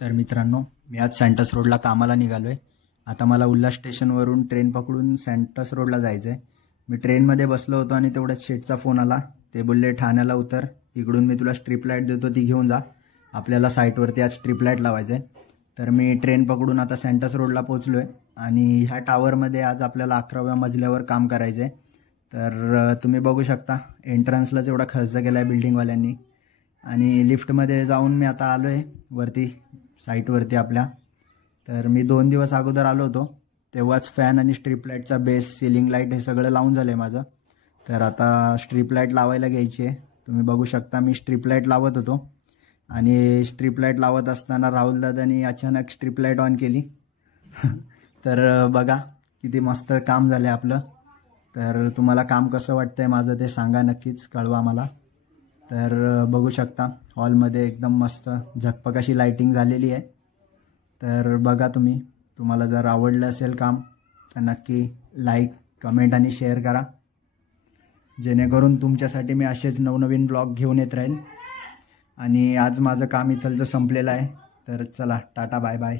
तर मित्रांनो, मी आज सँटस रोडला कामाला निघालो आहे. आता मला उल्हास स्टेशनवरून ट्रेन पकडून सँटस रोडला जायचं आहे. मी ट्रेनमध्ये बसलो होतो आणि तेवढ्यात शेठचा फोन आला. ते बोलले ठाण्याला उतर, इकडून मी तुला स्ट्रीप लाईट देतो, ती घेऊन जा. आपल्याला साईटवरती आज स्ट्रीप लाईट लावायचं आहे. तर मी ट्रेन पकडून आता सँटस रोडला पोहोचलो आहे आणि ह्या टावरमध्ये आज आपल्याला 11व्या मजल्यावर काम करायचं आहे. तर तुम्ही बघू शकता एंट्रन्सलाच एवढा खर्च केला आहे बिल्डिंगवाल्यांनी. आणि लिफ्टमध्ये जाऊन मी आता आलो आहे वरती साईटवरती आपल्या. तर मी 2 दिवस अगोदर आलो होतो, तेव्हाच फॅन आणि स्ट्रीप लाईटचा बेस, सिलिंग लाईट हे सगळं लावून झालं आहे माझं. तर आता स्ट्रीप लाईट लावायला घ्यायची आहे. तुम्ही बघू शकता मी स्ट्रीप लाईट लावत होतो आणि स्ट्रीप लाईट लावत असताना राहुल दादानी अचानक स्ट्रीप लाईट ऑन केली. तर बघा किती मस्त काम झालं आपलं. तर तुम्हाला काम कसं वाटतंय माझं ते सांगा, नक्कीच कळवा मला. तर बघू शकता हॉलमध्ये एकदम मस्त झकपक अशी लाईटिंग झालेली आहे. तर बघा तुम्हाला जर आवडलं असेल काम तर नक्की लाईक, कमेंट आणि शेअर करा, जेणेकरून तुमच्यासाठी मी असेच नवनवीन ब्लॉग घेऊन येत राहीन. आणि आज माझं काम इथलचं संपलेलं आहे. तर चला, टाटा बाय बाय.